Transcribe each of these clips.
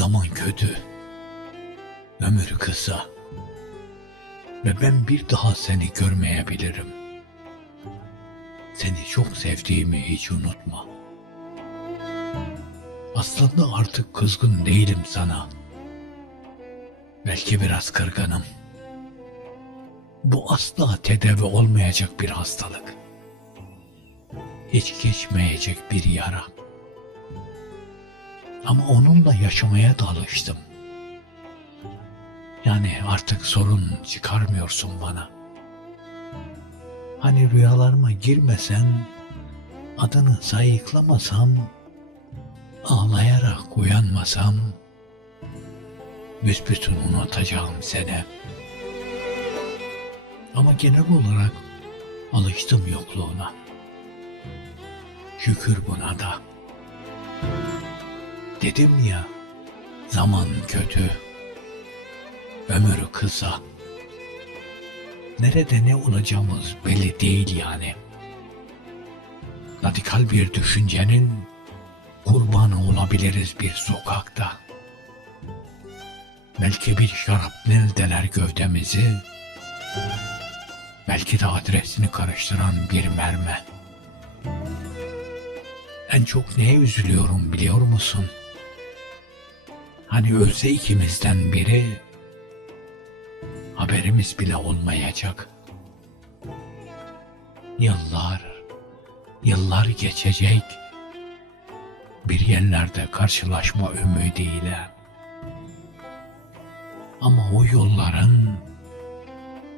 Zaman kötü. Ömür kısa. Ve ben bir daha seni görmeyebilirim. Seni çok sevdiğimi hiç unutma. Aslında artık kızgın değilim sana. Belki biraz kırgınım. Bu asla tedavi olmayacak bir hastalık. Hiç geçmeyecek bir yara. Ama onunla yaşamaya da alıştım. Yani artık sorun çıkarmıyorsun bana. Hani rüyalarıma girmesen, adını sayıklamasam, ağlayarak uyanmasam, büsbütün unutacağım seni. Ama genel olarak alıştım yokluğuna. Şükür buna da. Dedim ya, zaman kötü, ömür kısa. Nerede ne olacağımız belli değil yani. Radikal bir düşüncenin kurbanı olabiliriz bir sokakta. Belki bir şarapnel deler gövdemizi, belki de adresini karıştıran bir merme. En çok neye üzülüyorum biliyor musun? Hani ölse ikimizden biri haberimiz bile olmayacak. Yıllar, yıllar geçecek. Bir yerlerde karşılaşma ümidiyle. Ama o yolların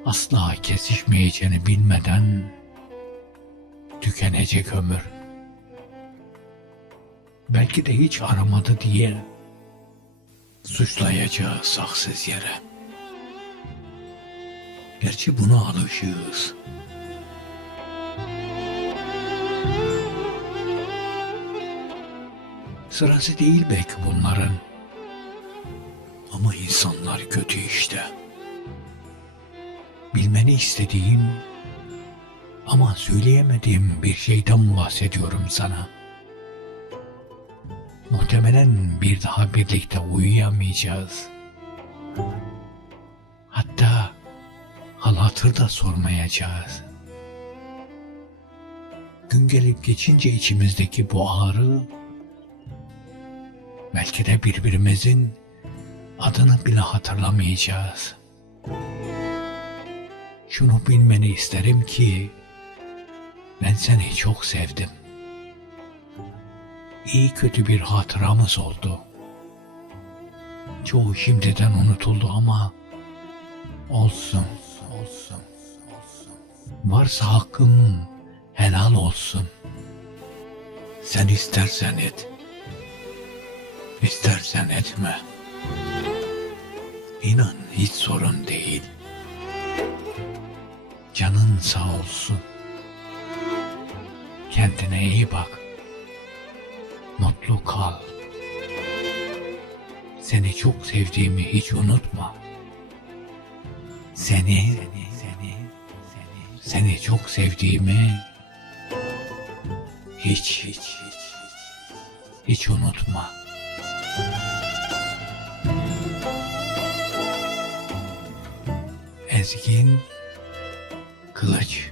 asla kesişmeyeceğini bilmeden tükenecek ömür. Belki de hiç aramadı diye suçlayacağız haksız yere. Gerçi buna alışığız. Sırası değil belki bunların. Ama insanlar kötü işte. Bilmeni istediğim ama söyleyemediğim bir şeyden bahsediyorum sana. Muhtemelen bir daha birlikte uyuyamayacağız. Hatta hal da sormayacağız. Gün gelip geçince içimizdeki bu ağrı belki de birbirimizin adını bile hatırlamayacağız. Şunu bilmeni isterim ki ben seni çok sevdim. İyi kötü bir hatıramız oldu. Çoğu şimdiden unutuldu ama olsun, olsun, olsun. Varsa hakkım helal olsun. Sen istersen et. İstersen etme. İnan hiç sorun değil. Canın sağ olsun. Kendine iyi bak. Mutlu kal. Seni çok sevdiğimi hiç unutma. Seni, seni, seni, seni, seni çok sevdiğimi hiç, hiç, hiç, hiç unutma. Ezgin Kılıç